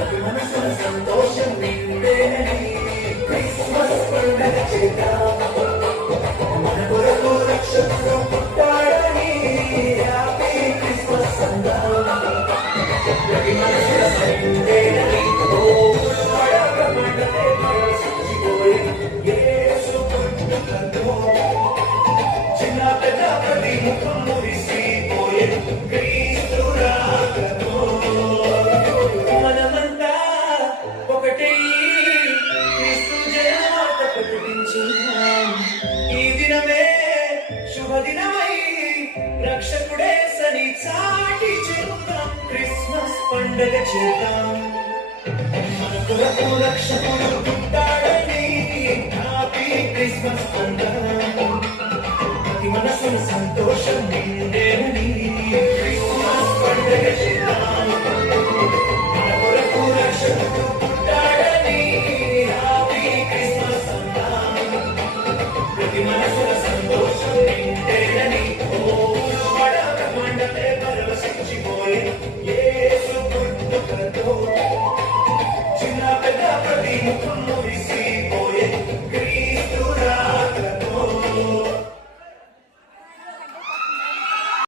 మనసుల సంతోషం నిండేనని క్రిస్మస్ పండుగ చేద్దాం. మన కొరకు రక్షకుడు పుట్టాడని హ్యాపీ క్రిస్మస్ అందాం. ప్రతి మనసుల నిండేనని ఓపులు అడగమంటనే మనసిచ్చిపోయి యేసు పుట్టుకతో చిన్న పెద్ద ప్రతి ముఖం మురిసిపోయే క్రీస్తు రాకతో మనమంతా ఒకటే క్రీస్తు జయమాత ప్రకటించుదాం. ఈ దినమే శుభదినమై రక్షకుడే సని చాటి చెబుతాం. క్రిస్మస్ పండుగ చేద్దాం. మన కొరకు రక్షకుడు పుట్టాడని హ్యాపీ క్రిస్మస్ అందాం. ప్రతి మనసుల సంతోషం నిండేనని